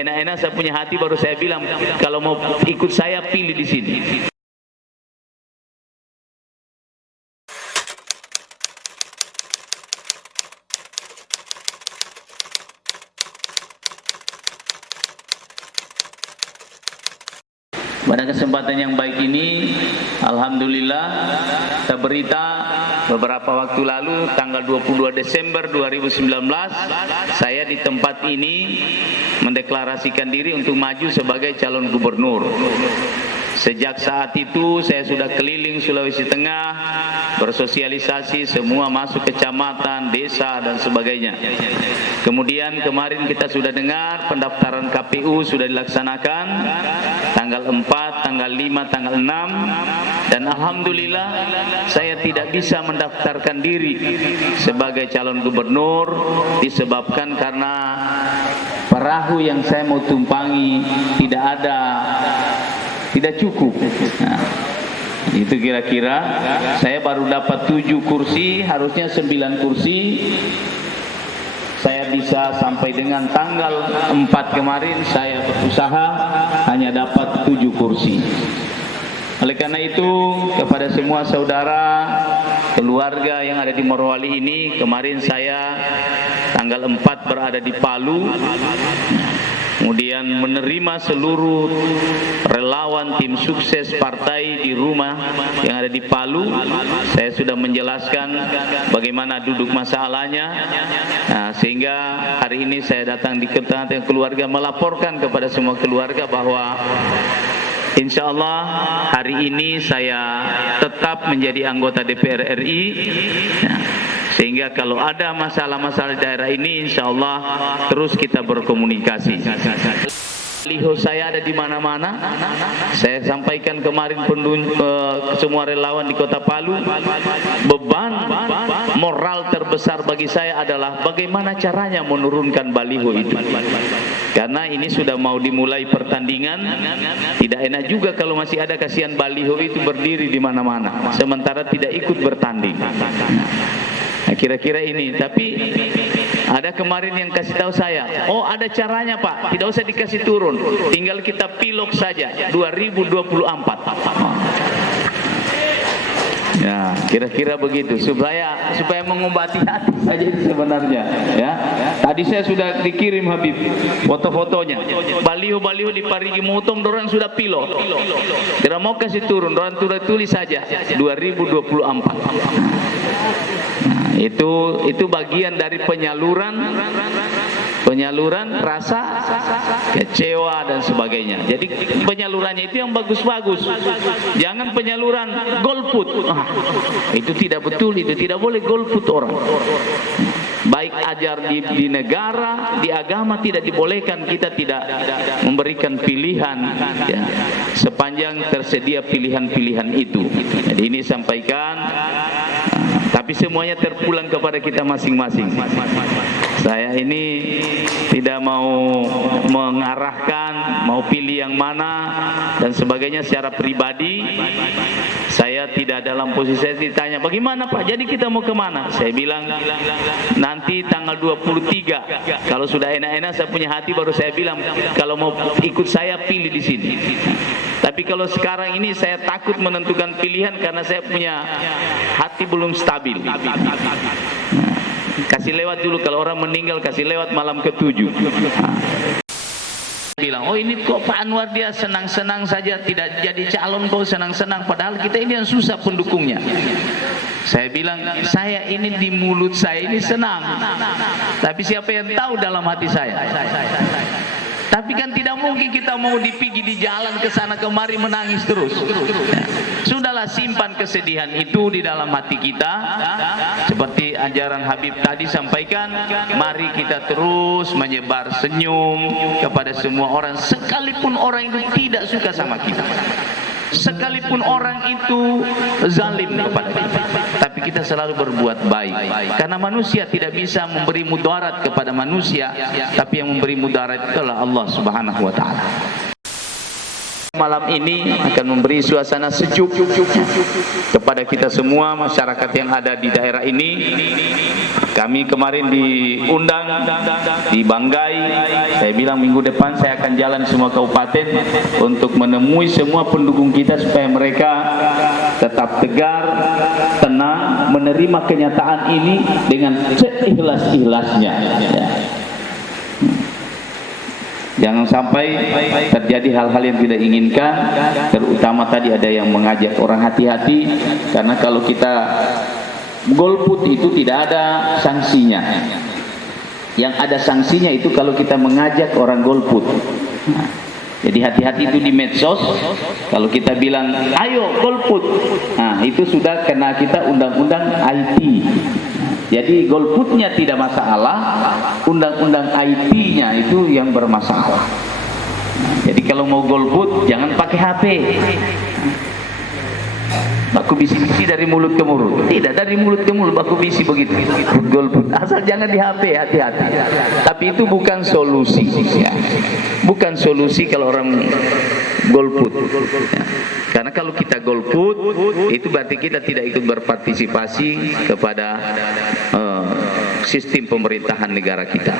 enak-enak saya punya hati, baru saya bilang kalau mau ikut saya pilih di sini. Pada kesempatan yang baik ini, alhamdulillah, kita berita beberapa waktu lalu tanggal 22 Desember 2019 saya di tempat ini mendeklarasikan diri untuk maju sebagai calon gubernur. Sejak saat itu saya sudah keliling Sulawesi Tengah, bersosialisasi semua masuk kecamatan, desa dan sebagainya. Kemudian kemarin kita sudah dengar pendaftaran KPU sudah dilaksanakan tanggal 4, tanggal 5, tanggal 6, dan alhamdulillah saya tidak bisa mendaftarkan diri sebagai calon gubernur disebabkan karena perahu yang saya mau tumpangi tidak cukup. Nah, itu kira-kira saya baru dapat 7 kursi, harusnya 9 kursi. Saya bisa sampai dengan tanggal 4 kemarin saya berusaha hanya dapat 7 kursi. Oleh karena itu, kepada semua saudara, keluarga yang ada di Morowali ini, kemarin saya tanggal 4 berada di Palu, kemudian menerima seluruh relawan tim sukses partai di rumah yang ada di Palu. Saya sudah menjelaskan bagaimana duduk masalahnya. Nah, sehingga hari ini saya datang di tengah-tengah keluarga melaporkan kepada semua keluarga bahwa insya Allah hari ini saya tetap menjadi anggota DPR RI. Nah, sehingga kalau ada masalah-masalah di daerah ini, insya Allah terus kita berkomunikasi. Baliho saya ada di mana-mana. Saya sampaikan kemarin semua relawan di Kota Palu, beban moral terbesar bagi saya adalah bagaimana caranya menurunkan baliho itu. Karena ini sudah mau dimulai pertandingan, tidak enak juga kalau masih ada kasihan baliho itu berdiri di mana-mana, sementara tidak ikut bertanding. Nah, kira-kira ini, tapi ada kemarin yang kasih tahu saya, oh ada caranya Pak, tidak usah dikasih turun, tinggal kita pilok saja 2024. Ya, kira-kira begitu supaya mengobati hati saja sebenarnya. Ya, tadi saya sudah dikirim Habib foto-fotonya, baliho-baliho di Parigi Motong, dorang sudah pilok, tidak mau kasih turun, dorang sudah tulis saja 2024. Itu bagian dari penyaluran rasa kecewa dan sebagainya. Jadi penyalurannya itu yang bagus-bagus, jangan penyaluran golput. Itu tidak betul, itu tidak boleh golput orang. Baik ajar di negara, di agama tidak dibolehkan kita tidak memberikan pilihan, ya, sepanjang tersedia pilihan-pilihan itu. Jadi ini sampaikan, tapi semuanya terpulang kepada kita masing-masing. Saya ini tidak mau mengarahkan, mau pilih yang mana dan sebagainya. Secara pribadi saya tidak dalam posisi, saya ditanya bagaimana Pak, jadi kita mau kemana? Saya bilang nanti tanggal 23 kalau sudah enak-enak saya punya hati, baru saya bilang kalau mau ikut saya pilih di sini. Tapi kalau sekarang ini saya takut menentukan pilihan karena saya punya hati belum stabil. Kasih lewat dulu, kalau orang meninggal kasih lewat malam ke-7. Bilang, oh ini kok Pak Anwar dia senang-senang saja tidak jadi calon, kok senang-senang, padahal kita ini yang susah pendukungnya. Saya bilang, saya ini di mulut saya ini senang, tapi siapa yang tahu dalam hati saya? Tapi kan tidak mungkin kita mau dipigi di jalan ke sana kemari menangis terus. Sudahlah, simpan kesedihan itu di dalam hati kita. Seperti ajaran Habib tadi sampaikan, mari kita terus menyebar senyum kepada semua orang, sekalipun orang itu tidak suka sama kita, sekalipun orang itu zalim kepada kita, tapi kita selalu berbuat baik. Karena manusia tidak bisa memberi mudarat kepada manusia, tapi yang memberi mudarat itulah Allah Subhanahu wa taala. malam ini akan memberi suasana sejuk kepada kita semua masyarakat yang ada di daerah ini. Kami kemarin diundang di Banggai. Saya bilang minggu depan saya akan jalan semua kabupaten untuk menemui semua pendukung kita supaya mereka tetap tegar, tenang, menerima kenyataan ini dengan seikhlas-ikhlasnya. Jangan sampai terjadi hal-hal yang tidak inginkan, terutama tadi ada yang mengajak orang hati-hati, karena kalau kita golput itu tidak ada sanksinya. Yang ada sanksinya itu kalau kita mengajak orang golput. Jadi hati-hati itu di medsos. Kalau kita bilang ayo golput, nah itu sudah kena kita undang-undang IT. Jadi golputnya tidak masalah, undang-undang IT-nya itu yang bermasalah. Jadi kalau mau golput jangan pakai HP. Baku bisi-bisi dari mulut ke mulut. Tidak dari mulut ke mulut baku bisi begitu. Golput. Asal jangan di HP, hati-hati. Tapi itu bukan solusi. Ya. Bukan solusi kalau orang golput. Ya. Karena kalau kita golput, itu berarti kita tidak ikut berpartisipasi kepada sistem pemerintahan negara kita.